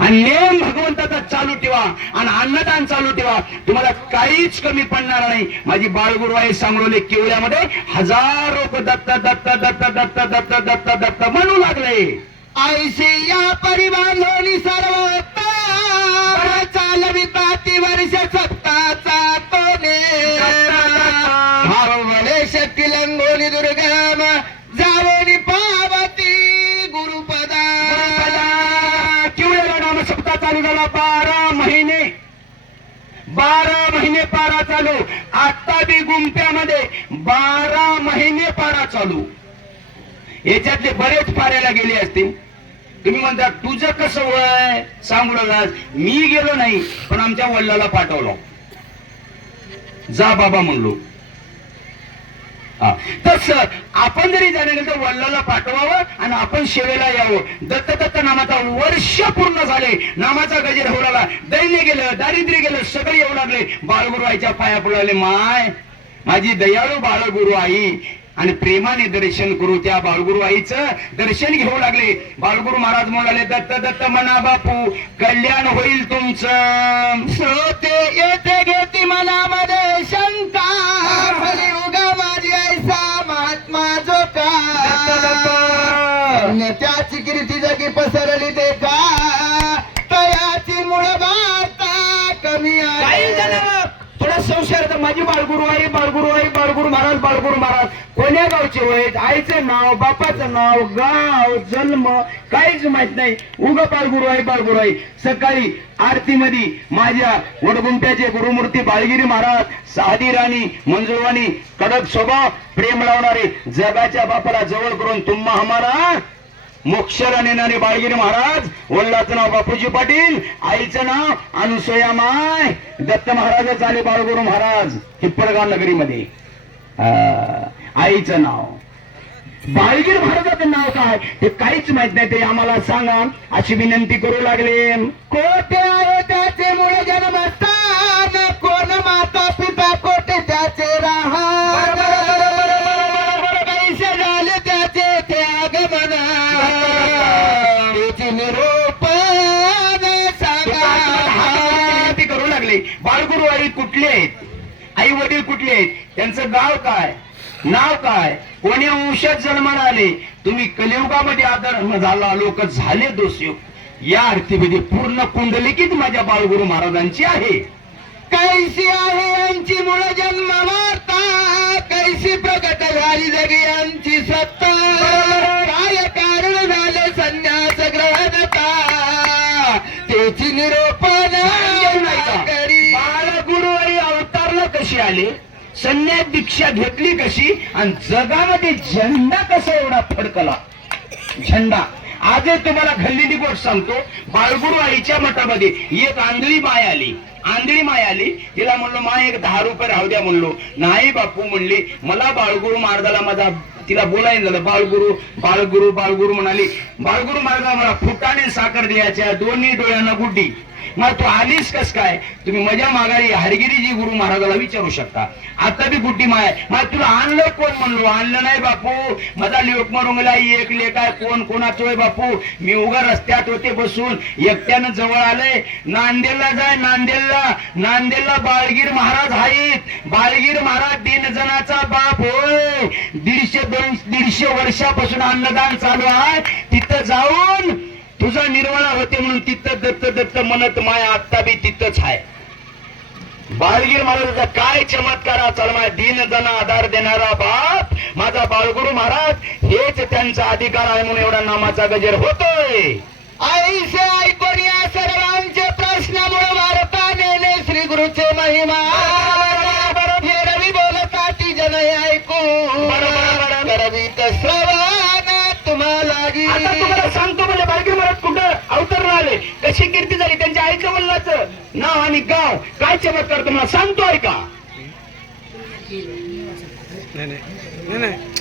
आणि नेम भगवंताचा चालू ठेवा आणि अन्नदान चालू ठेवा. तुम्हाला काहीच कमी पडणार नाही. माझी बाळगुरु आहे सांगरोले केवळ्यामध्ये हजारो दत्त दत्त दत्त दत्त दत्त दत्त दत्त म्हणू लागले. ऐशी या परिबांधोनी सर्व चालविता पारा चालू. आता बी गुंप्यामध्ये बारा महिने पारा चालू. याच्यातले बरेच पाऱ्याला गेले असतील. तुम्ही म्हणता तुझं कसं वय? सांगू मी गेलो नाही पण आमच्या वडिलाला पाठवलं. जा बाबा म्हणलो. तस आपण जरी जाणे गेलं तर वडिलाला पाठवावं आणि आपण सेवेला यावं. दत्तदत्त नामाचा वर्ष पूर्ण झाले. नामाचा गजर होऊ लागला. दैन्य गेलं दारिद्र्य गेलं सगळे येऊ लागले. बाळगुरु आईच्या पाया पडले माय माझी दयाळू बाळगुरु आई आणि प्रेमाने दर्शन करू त्या बाळगुरु आईचं दर्शन घेऊ लागले. बाळगुरु महाराज म्हणाले दत्त दत्त म्हणा बापू कल्याण होईल तुमचं. श्रोते येते घेती मनामध्ये शंका. भली त्याची कीर्ती जगी पसरली ते का? तयाची मुळ भारता कमी काही जण थोडा संशय तर माझी बाळगुरु आई बाळगुरु आई बाळगुरु महाराज बाळगुरु महाराज. कोण्या गावचे वयत? आईचं नाव बापाचं नाव गाव जन्म काहीच माहीत नाही. उग बाळगुरु आई बाळगुरु आई. सकाळी आरतीमध्ये माझ्या वडगुंट्याचे गुरुमूर्ती बाळगिरी महाराज साधी राणी मंजुळवाणी कडक स्वभाव प्रेम लावणारे जगाच्या बापाला जवळ करून तुम्हा हमारा मोक्षला नेणारे बाळगिरी महाराज वडिलाचं नाव बापूजी पाटील आईचं नाव अनुसया माय दत्त महाराजच आले बाळगुरु महाराज हिप्पळगाव नगरीमध्ये. आईचं नाव. बाळगीर महाराजाचं नाव काय? ते काहीच माहीत नाही ते आम्हाला सांगा. अशी विनंती करू लागले. कोटे आहे त्याचे मूळ जन्मस्थान कोण माता पिता कोटे त्याचे राहा बालगुरु आई कुठले आहेत? आई वडील कुठले आहेत? त्यांचं गाव काय? नाव काय? कोणी अंशात जन्माला आले? तुम्ही कलियुगामध्ये आदर झाला लोक झाले दोषयुग. या अर्थीमध्ये पूर्ण कुंडलिकीत माझ्या बाळगुरु महाराजांची आहे. कैसी आहे यांची मुळ जन्म वार्ता कैसी प्रकट झाली जगी यांची सत्ता? काय कारण झाले संन्यास ग्रहणता त्याची निरोपण आले संन्यास दीक्षा घेतली कशी आणि जगामध्ये झेंडा कसा एवढा फडकला? झेंडा. आजच तुम्हाला खल्लेली गोष्ट सांगतो बाळगुरु आईच्या मठामध्ये एक आंधळी माय आली. आंधळी माय आली तिला म्हणलो माय एक दहा रुपये राहू द्या म्हणलो. नाही बापू म्हणली मला बाळगुरु महाराजाला माझा तिला बोलायला झालं. बाळगुरु बाळगुरु बाळगुरु म्हणाली. बाळगुरु महाराजा मला फुटाने साखर द्यायच्या दोन्ही डोळ्यांना गुड्डी. मग तू आलीस कस काय? तुम्ही मजा माघारी हरगिरीजी गुरु महाराजाला विचारू शकता. आता बी गुड्डी माय मग तुला आणलं कोण म्हणलो? आणलं नाही बापू. माझा लोक मरुंगला एक लेख कोण कोणाचोय बापू? मी उगा रस्त्यात होते बसून. एकट्यानं जवळ आलंय. नांदेडला जाय नांदेडला. नांदेडला बाळगीर महाराज आहेत बाळगीर महाराज तीन जणाचा बाप होय. दीडशे दोन दीडशे वर्षापासून अन्नदान चालू आहे. तिथं जाऊन तुझा निर्वाळा होते म्हणून तिथं दत्त दत्त म्हणत माया आत्ता बी तिथंच आहे. बाळगीर महाराजाचा काय चमत्कार चालमाय दीन जन आधार देणारा बाप माझा बाळगुरु महाराज हेच त्यांचा अधिकार आहे म्हणून एवढा नामाचा गजर होतोय. आईसे ऐकून या सर्वांचे प्रश्नामुळे वार्ता नेले श्री गुरुचे महिमा रवी बोलता ती जन ऐकू श्रवण तुम्हाला आता तुम्हाला सांगतो म्हणजे बाळगीर महाराज कुठं अवतरण आले. कशी कीर्ती झाली त्यांच्या आईच्या वडिलाचं? नाव आणि गाव. काय चमत्कार तुम्हाला? सांगतोय का नहीं नहीं. नहीं नहीं.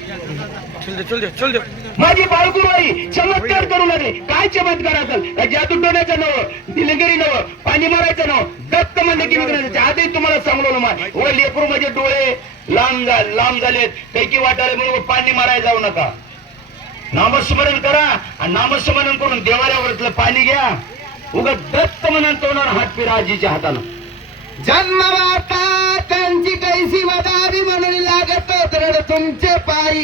चल दे चल दे चल दे. माझी बाळगुरु आई चमत्कार करू लागले. काय चमत्कार असेल? जादू टोण्याचं नव दिलगिरी नव पाणी मारायचं नव दत्त म्हणजे की विग्रहाचं आधी तुम्हाला सांगलो माय. व लेकरू माझे डोळे लांब लांब झालेत. पैकी वाटाले म्हणून पाणी मारायला जाऊ नका. नामस्मरण करा आणि नामस्मरण करून देवाऱ्यावरतलं पाणी घ्या. उगा दत्त म्हणून तोंडावर हात फिरा आजीच्या हातानं. जन्म वार्ता त्यांची कैसी वदावी म्हणून लागत रड तुमचे पायी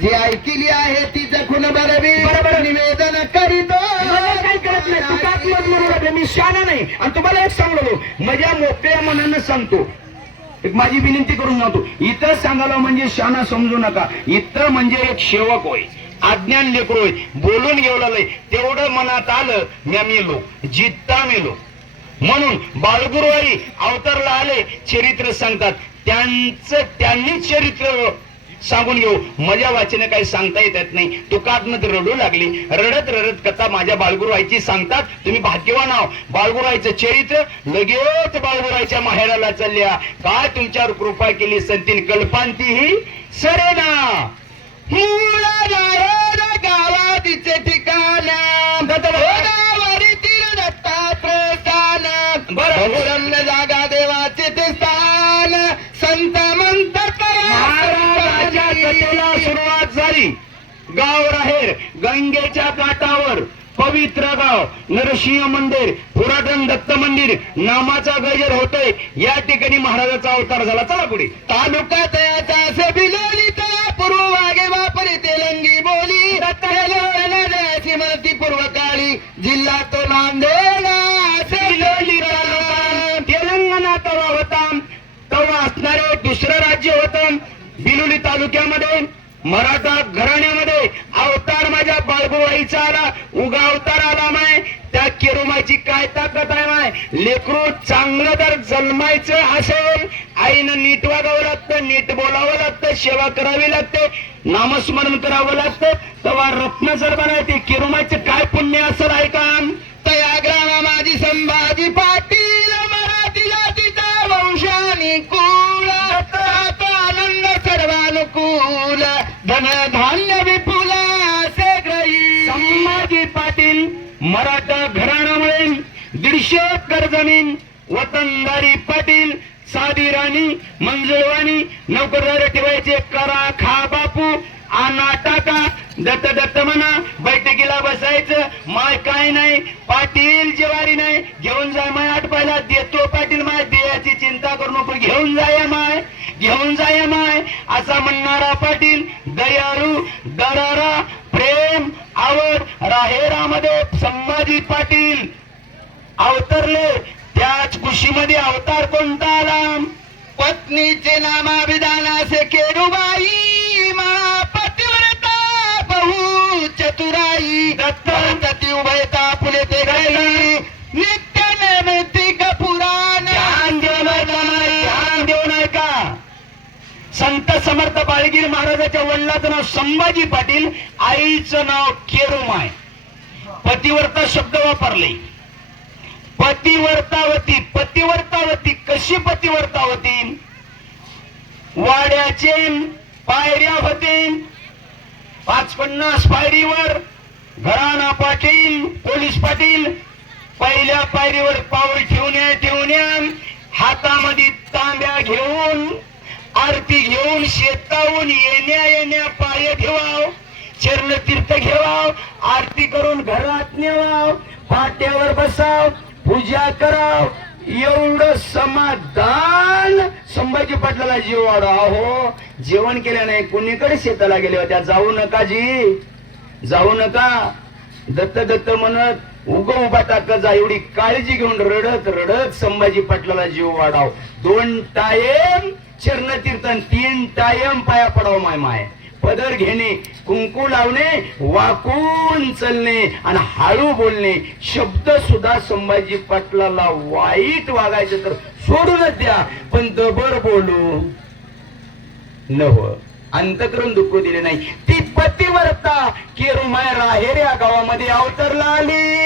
जी ऐकली आहे ती जखून बरवी. बरोबर. निवेदन करीतो. काय कळत नाही. तू काक. मी शाना नाही. आणि तुम्हाला एक सांगलो माझ्या मोकळ्या मनानं सांगतो. माझी विनंती करून जातो इथं सांगायला म्हणजे शाना समजू नका. इथं म्हणजे एक सेवक होय अज्ञान लेकर होय. बोलून गेवलं तेवढं मनात आलं म्या मेलो जित्ता मेलो. म्हणून बाळगुरुवारी अवतारला आले चरित्र सांगतात. त्यांचं त्यांनीच चरित्र सांगून घेऊ. माझ्या वाचने काही सांगता येत नाही. तू तर रडू लागली. रडत रडत कथा माझ्या बाळगुरुआईची सांगतात. तुम्ही भाग्यवान आहो बाळगुरुआईचं चरित्र लगेच बाळगुराईच्या माहेराला चालल्या. काय तुमच्यावर कृपा केली संतीन कल्पांती ही सरेना गंगेच्या काठावर पवित्र गाव नरसिंह मंदिर पुरातन दत्त मंदिर नामाचा गजर होतोय. या ठिकाणी महाराजाचा अवतार झाला. चला पुढे. तालुका तयाचा असे बिलोली तया पूर्व वागे वापरी तेलंगी बोली. दत्ताची पूर्व काळी जिल्हा तो नांदेड तेलंगणा तवा होता तेव्हा असणारे दुसरं राज्य होतं. बिलोली तालुक्यामध्ये मराठा घराण्यामध्ये अवतार माझ्या बाळगुवाईचा आला. उगा अवतार आला माय. त्या केरुमाची काय ताकद आहे माय? लेकरू चांगलं जर जन्मायचं असेल. आईनं नीट वागावं लागतं नीट बोलावं लागतं सेवा करावी लागते नामस्मरण करावं लागतं. तेव्हा रत्न जर बनायचे केरुमाचं काय पुण्य असेल ऐका तया ग्रामा माझी संभाजी पाटील मराठी जातीचा वंशानी कुल आनंद सर्वानुकूल. धन दीडशे एकर जमीन वतनदारी पाटील साधी राणी मंजुळवाणी नोकरदार ठेवायचे करा खा बापू आना टाका दत्त दत्त म्हणा बैठकीला बसायचं माय काय नाही पाटील जेवारी नाही घेऊन जाय माय आटपायला देतो पाटील माय देयाची चिंता करू नको घेऊन जाय माय घेऊन जाय माय असा म्हणणारा पाटील दयाळू दरारा प्रेम आवड राहेरामध्ये संभाजी पाटील. अवतरले. त्याच खुशीमध्ये अवतार कोणता आला? पत्नीचे नामाभिधान असे केडूबाई मा पतिव्रता बहु चतुराई दत्त उभयता फुले ते नित्य नैमित्तिक पुराण. ध्यान देऊन ऐका माय, ध्यान देऊन ऐका संत समर्थ बाळगीर महाराजाच्या वडिलाचं नाव संभाजी पाटील आईचं नाव केरुमाय. पतिवर्ता शब्द वापरले. पतिवर्तावती पतिवर्तावती कशी पतिवर्तावती? वाड्याचे पायऱ्या होते. पाच पन्नास पायरीवर घराणा पाटील पोलीस पाटील पहिल्या पायरीवर पाऊल ठेवण्या ठेवण्या हातामध्ये तांब्या घेऊन आरती घेऊन शेताहून येण्या येण्या पाय ठेवाव. चरण तीर्थ घेवाव. आरती करून घरात नेवाव. पाट्यावर बसाव. पूजा कराव. एवढं समाधान संभाजी पाटलाला जीव वाढ अहो जेवण केलं नाही कुणीकडे शेताला गेले होत्या? जाऊ नका जी. जाऊ नका. दत्त दत्त म्हणत उग उभा टाकत जा एवढी काळजी घेऊन रडत रडत संभाजी पाटलाला जीव वाढाव. दोन टायम चरण कीर्तन तीन टायम पाया पडाव माय माय. पदर घेणे कुंकू लावणे वाकून चलणे आणि हळू बोलणे. शब्द सुद्धा संभाजी पाटलाला वाईट वागायचं तर सोडूनच द्या. पण दबर बोलू नव. अंतकरण दुःख दिले नाही. ती पतिव्रता केरुमाय राहेर या गावामध्ये अवतरला आली.